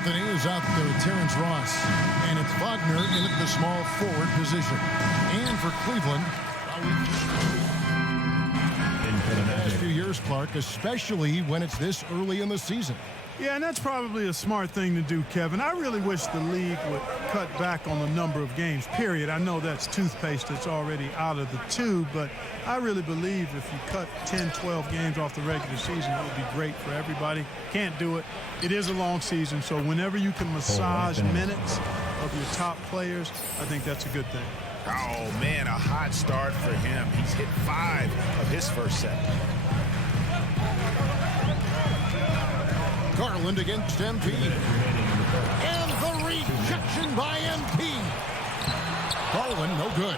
Anthony is out there with Terrence Ross. And it's Wagner in at the small forward position. And for Cleveland, in the past few years, Clark, especially when it's this early in the season. Yeah, and that's probably a smart thing to do, Kevin. I really wish the league would cut back on the number of games, period. I know that's toothpaste that's already out of the tube, but I really believe if you cut 10, 12 games off the regular season, it would be great for everybody. Can't do it. It is a long season, so whenever you can massage minutes of your top players, I think that's a good thing. Oh, man, a hot start for him. He's hit 5 of his first set. Garland against MP. And the rejection by MP. Garland, no good.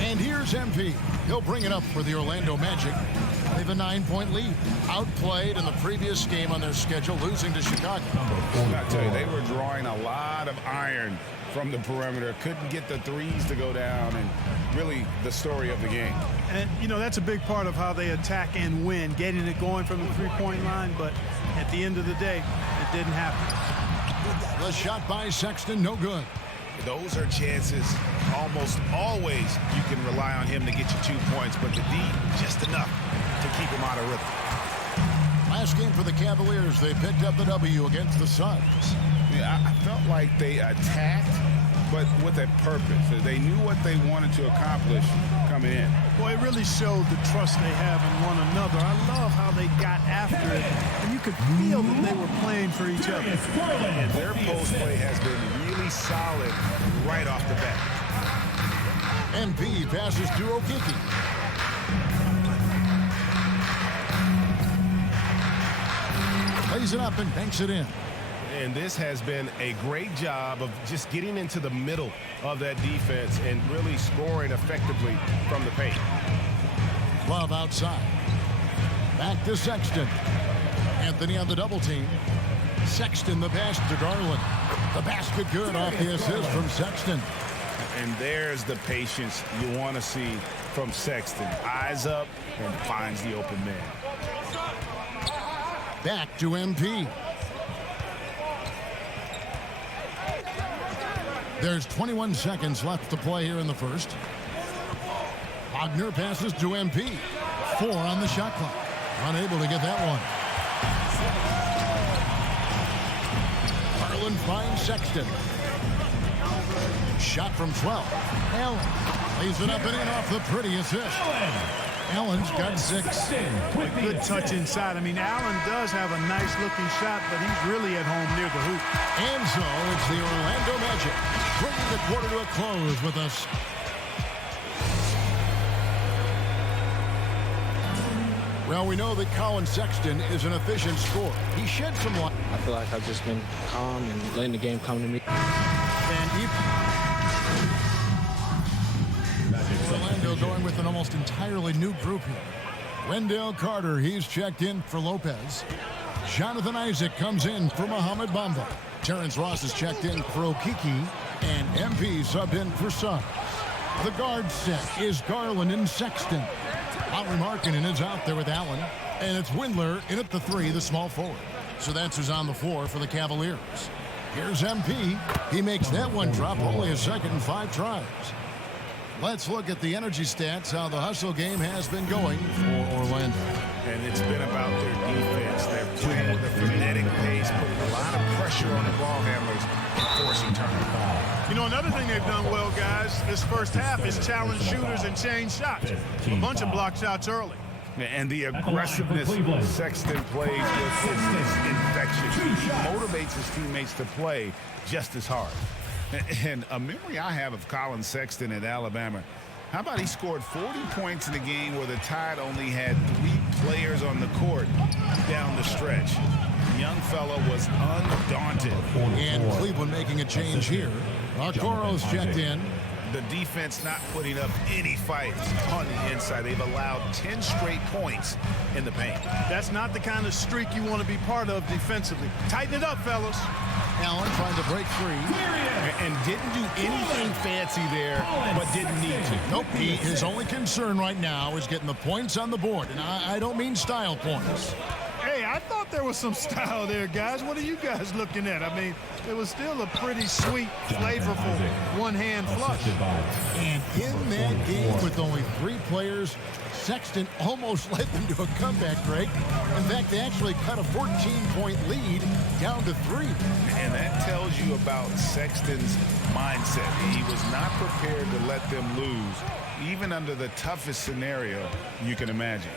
And here's MP. He'll bring it up for the Orlando Magic. They have a 9-point lead. Outplayed in the previous game on their schedule, losing to Chicago. I tell you, they were drawing a lot of iron from the perimeter. Couldn't get the threes to go down, and really the story of the game. And, you know, that's a big part of how they attack and win, getting it going from the three-point line, but at the end of the day, it didn't happen. The shot by Sexton, no good. Those are chances. Almost always you can rely on him to get you 2 points, but the D, just enough to keep him out of rhythm. Last game for the Cavaliers, they picked up the W against the Suns. Yeah, I felt like they attacked, but with a purpose. They knew what they wanted to accomplish coming in. Boy, it really showed the trust they have in one another. I love how they got after it, and you could feel that they were playing for each other. Their post play has been really solid right off the bat. MP passes to Okiki. Lays it up and banks it in. And this has been a great job of just getting into the middle of that defense and really scoring effectively from the paint. Love outside. Back to Sexton. Anthony on the double team. Sexton the pass to Garland. The basket good off the assist from Sexton. And there's the patience you want to see from Sexton. Eyes up and finds the open man. Back to MP. There's 21 seconds left to play here in the first. Wagner passes to MP. 4 on the shot clock. Unable to get that one. Garland finds Sexton. Shot from 12. Allen lays it up and in off the pretty assist. Allen's got 6. Good touch inside. I mean, Allen does have a nice-looking shot, but he's really at home near the hoop. And so it's the Orlando Magic bringing the quarter to a close with us. Well, we know that Colin Sexton is an efficient scorer. He shed some light. I feel like I've just been calm and letting the game come to me. And Orlando going with an almost entirely new group here. Wendell Carter, he's checked in for Lopez. Jonathan Isaac comes in for Mohamed Bamba. Terrence Ross is checked in for Okiki. And MP subbed in for Suggs. The guard set is Garland and Sexton. Lauri Markkanen is out there with Allen. And it's Windler in at the 3, the small forward. So that's who's on the floor for the Cavaliers. Here's MP. He makes that one drop, only a second and 5 tries. Let's look at the energy stats, how the hustle game has been going for Orlando. And it's been about their defense. They're playing with a frenetic pace, putting a lot of pressure on the ball handlers and forcing turnovers. You know, another thing they've done well, guys, this first half is challenge shooters and change shots. A bunch of block shots early. And the aggressiveness Sexton plays with is infectious. He motivates his teammates to play just as hard. And a memory I have of Colin Sexton at Alabama, how about he scored 40 points in a game where the Tide only had 3 players on the court down the stretch. The young fella was undaunted. And Cleveland making a change here. Okoro's checked in. The defense not putting up any fights on the inside. They've allowed 10 straight points in the paint. That's not the kind of streak you want to be part of defensively. Tighten it up, fellas. Allen trying to break free. And didn't do anything fancy there, but didn't need to. Nope, his only concern right now is getting the points on the board. And I don't mean style points. Hey, I thought there was some style there, guys. What are you guys looking at? I mean, it was still a pretty sweet, flavorful one-hand flush. And in that game with only 3 players, Sexton almost led them to a comeback, Greg. In fact, they actually cut a 14-point lead down to 3. And that tells you about Sexton's mindset. He was not prepared to let them lose, even under the toughest scenario you can imagine.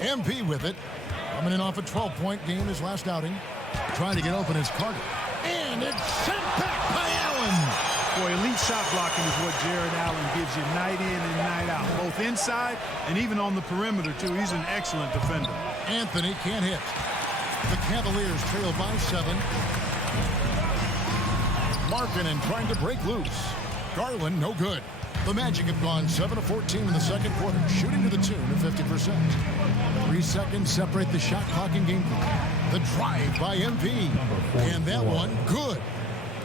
MP with it. Coming in off a 12-point game his last outing. Trying to get open is Carter. And it's sent back by Allen. Boy, elite shot blocking is what Jared Allen gives you night in and night out, both inside and even on the perimeter, too. He's an excellent defender. Anthony can't hit. The Cavaliers trail by 7. Markkanen trying to break loose. Garland, no good. The Magic have gone 7 of 14 in the second quarter, shooting to the tune of 50%. 3 seconds separate the shot clock and game clock. The drive by MP. And that one, good.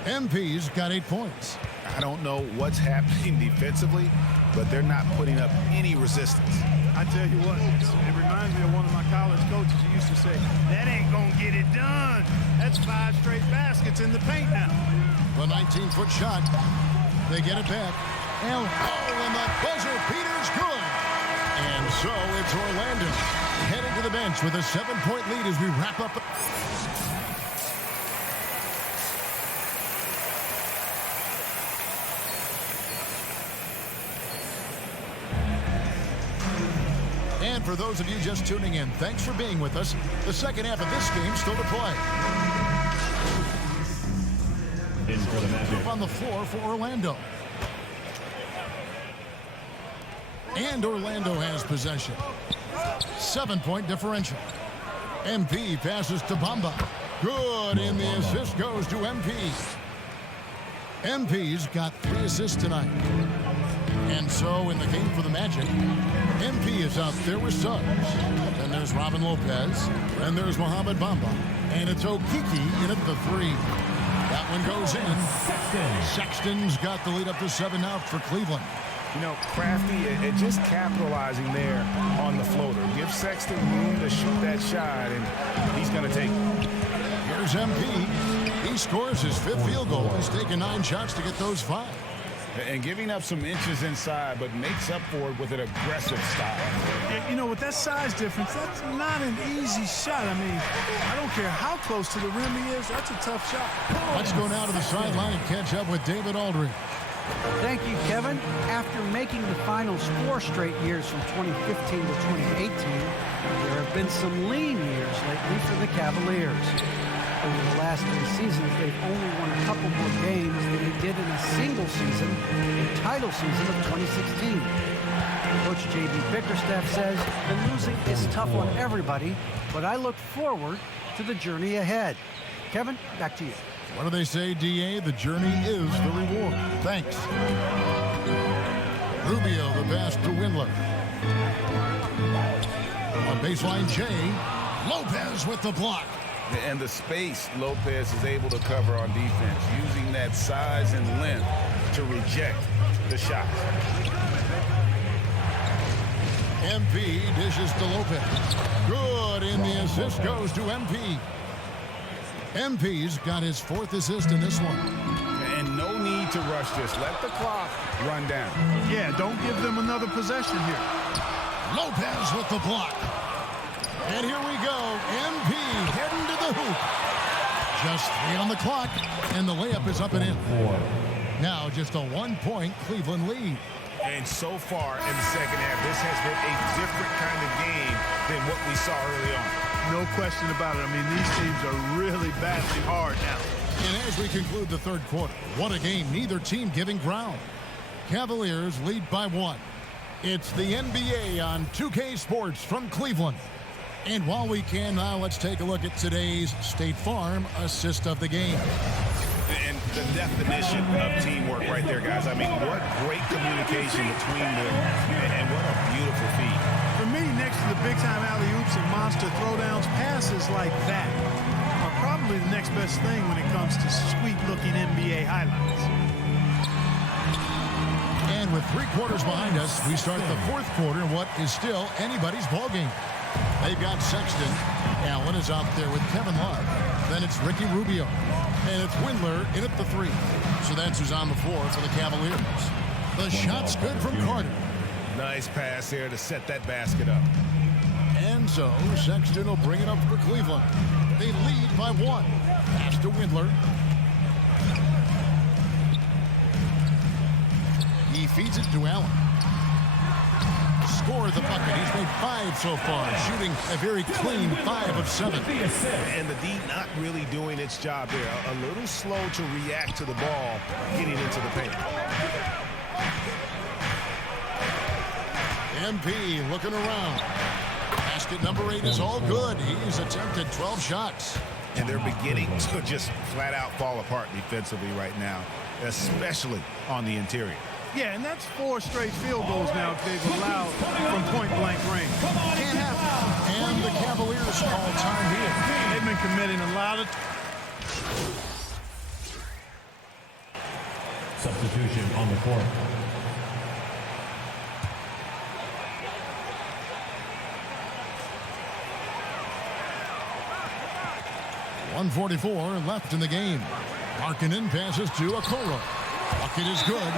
MP's got 8 points. I don't know what's happening defensively, but they're not putting up any resistance. I tell you what, it reminds me of one of my college coaches who used to say, that ain't gonna get it done. That's 5 straight baskets in the paint now. The 19-foot shot. They get it back. And the buzzer beater's good. And so it's Orlando heading to the bench with a 7-point lead as we wrap up. And for those of you just tuning in, thanks for being with us. The second half of this game still to play. On the floor for Orlando. And Orlando has possession. 7-point differential. MP passes to Bamba. Good, and the assist goes to MP. MP's got 3 assists tonight. And so in the game for the Magic, MP is out there with Suggs. Then there's Robin Lopez. Then there's Mohamed Bamba. And it's Okeke in at the 3. That one goes in. Sexton's got the lead up to 7 out for Cleveland. You know, Crafty, and just capitalizing there on the floater. Give Sexton room to shoot that shot, and he's going to take it. Here's MP. He scores his 5th field goal. He's taken 9 shots to get those 5. And giving up some inches inside, but makes up for it with an aggressive style. You know, with that size difference, that's not an easy shot. I mean, I don't care how close to the rim he is. That's a tough shot. Let's go now to the sideline and catch up with David Aldridge. Thank you, Kevin. After making the finals 4 straight years from 2015 to 2018, there have been some lean years lately for the Cavaliers. Over the last 3 seasons, they've only won a couple more games than they did in a single season, the title season of 2016. Coach J.B. Bickerstaff says the losing is tough on everybody, but I look forward to the journey ahead. Kevin, back to you. What do they say, DA? The journey is the reward. Thanks. Rubio, the pass to Windler. On baseline, Jay. Lopez with the block. And the space Lopez is able to cover on defense, using that size and length to reject the shot. MP dishes to Lopez. Good, and the assist goes to MP. MP's got his 4th assist in this one. And no need to rush this. Let the clock run down. Yeah, don't give them another possession here. Lopez with the block. And here we go. MP heading to the hoop. Just 3 on the clock, and the layup is up and in. Now just a 1-point Cleveland lead. And so far in the second half, this has been a different kind of game than what we saw early on. No question about it. I mean, these teams are really battling hard now. And as we conclude the third quarter, what a game, neither team giving ground. Cavaliers lead by 1. It's the NBA on 2K Sports from Cleveland. And while we can now, let's take a look at today's State Farm assist of the game. And the definition of teamwork right there, guys. I mean, what great communication between them, and what a beautiful feat. For me, next to the big-time alley-oops and monster throwdowns, passes like that are probably the next best thing when it comes to sweet-looking NBA highlights. And And with 3 quarters behind us, we start the 4th quarter in what is still anybody's ball game. They've got Sexton. Allen is out there with Kevin Love. Then it's Ricky Rubio. And it's Windler in at the 3. So that's who's on the floor for the Cavaliers. The shot's good from Carter. Nice pass there to set that basket up. And so Sexton will bring it up for Cleveland. They lead by 1. Pass to Windler. He feeds it to Allen. Score the bucket. He's made 5 so far, shooting a very clean 5 of 7. And the D not really doing its job there. A little slow to react to the ball getting into the paint. MP looking around. Basket number 8 is all good. He's attempted 12 shots. And they're beginning to just flat out fall apart defensively right now, especially on the interior. Yeah, and that's 4 straight field goals now they've allowed from point-blank range. Can't happen. And the Cavaliers call time here. They've been committing a lot of... Substitution on the court. .144 left in the game. Markkanen passes to Okoro. Bucket is good.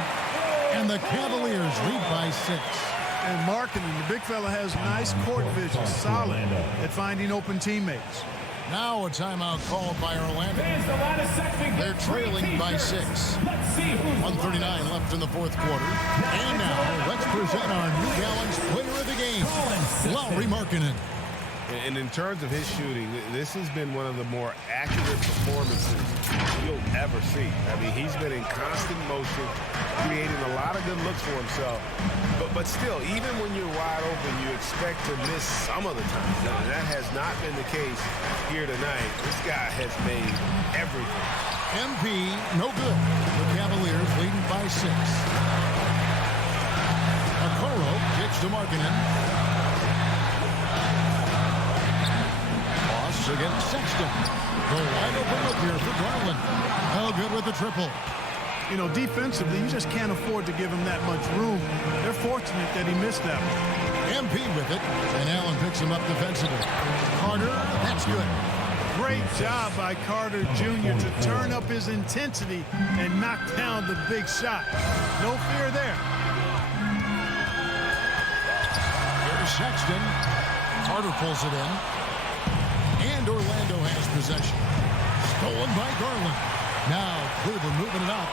And the Cavaliers lead by 6. And Markkanen, the big fella, has nice court vision, solid at finding open teammates. Now a timeout called by Orlando. They're trailing by 6. 1:39 left in the 4th quarter. And now let's present our New Balance player of the game, Lauri Markkanen. And in terms of his shooting, this has been one of the more accurate performances you'll ever see. I mean, he's been in constant motion, creating a lot of good looks for himself. But still, even when you're wide open, you expect to miss some of the time. And that has not been the case here tonight. This guy has made everything. MP, no good. The Cavaliers leading by 6. Okoro kicks to Markkanen. Against Sexton. The wide open look here for Garland. Oh, good with the triple. You know, defensively, you just can't afford to give him that much room. They're fortunate that he missed that one. MP with it, and Allen picks him up defensively. Carter, that's good. Great job by Carter Jr. to turn up his intensity and knock down the big shot. No fear there. Here's Sexton. Carter pulls it in. And Orlando has possession. Stolen by Garland. Now Cleveland moving it up.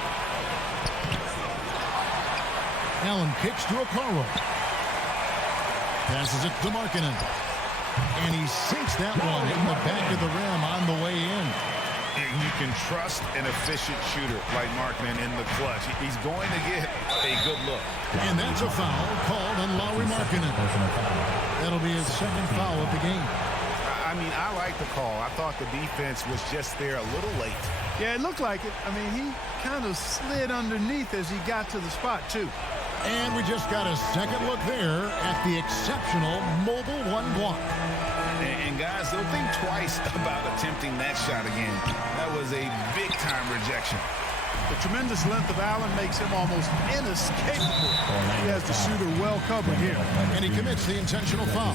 Allen kicks to Okoro. Passes it to Markkanen. And he sinks that one in the back of the rim on the way in. You can trust an efficient shooter like Markkanen in the clutch. He's going to get a good look. And that's a foul called on Lauri Markkanen. That'll be his 2nd foul of the game. I mean, I like the call. I thought the defense was just there a little late. Yeah, it looked like it. I mean, he kind of slid underneath as he got to the spot, too. And we just got a second look there at the exceptional mobile 1 block. And guys, don't think twice about attempting that shot again. That was a big-time rejection. The tremendous length of Allen makes him almost inescapable. He has the shooter well covered here. And he commits the intentional foul.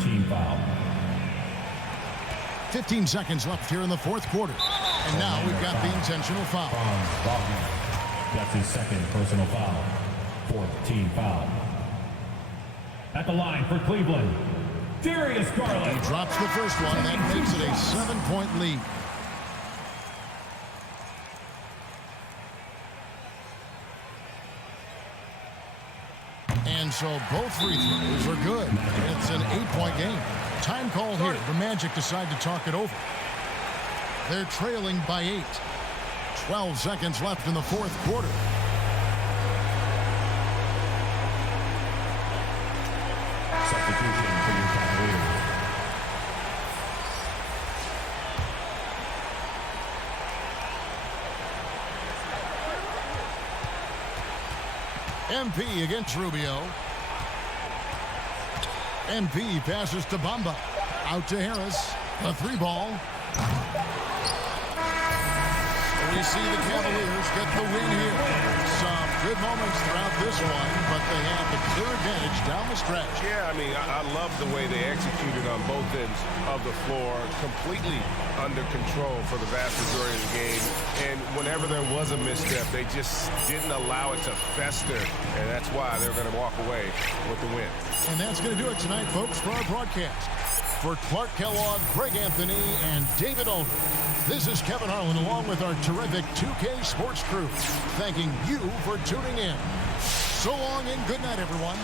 Team foul. 15 seconds left here in the 4th quarter. And now we've got the intentional foul. That's his 2nd personal foul. 4th team foul. At the line for Cleveland, Darius Garland. He drops the first one. That makes it a 7-point lead. And so both free throws are good. It's an 8-point game. Time call here. The Magic decide to talk it over. They're trailing by 8. 12 seconds left in the 4th quarter. Substitution for your Cavaliers. MP against Rubio. MP passes to Bamba. Out to Harris. A 3 ball. we see the Cavaliers get the win here. Some good moments throughout this one, but they have the clear advantage down the stretch. Yeah, I mean, I love the way they executed on both ends of the floor, completely under control for the vast majority of the game. And whenever there was a misstep, they just didn't allow it to fester, and that's why they're going to walk away with the win. And that's going to do it tonight, folks, for our broadcast. For Clark Kellogg, Greg Anthony, and David Aldridge, this is Kevin Harlan along with our terrific 2K Sports crew, thanking you for tuning in. So long and good night, everyone.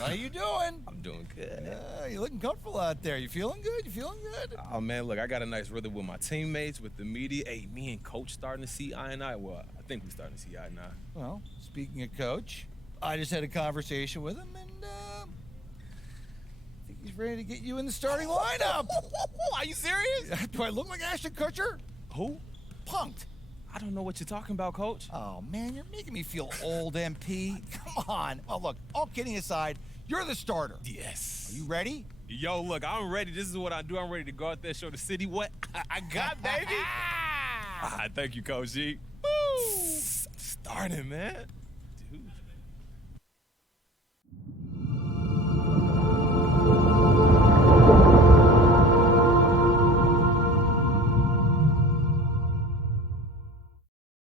How you doing? I'm doing good. You looking comfortable out there. You feeling good? You feeling good? Oh, man, look, I got a nice rhythm with my teammates, with the media. Hey, me and Coach starting to see eye and eye. Well, I think we're starting to see eye and eye. Well, speaking of Coach, I just had a conversation with him, and I think he's ready to get you in the starting lineup. Are you serious? Do I look like Ashton Kutcher? Who? Punked. I don't know what you're talking about, Coach. Oh, man, you're making me feel old, MP. Come on. Well, look, all kidding aside, you're the starter. Yes. Are you ready? Yo, look, I'm ready. This is what I do. I'm ready to go out there, show the city what I got, baby. Thank you, Coach G. Woo! Starting, man. Dude.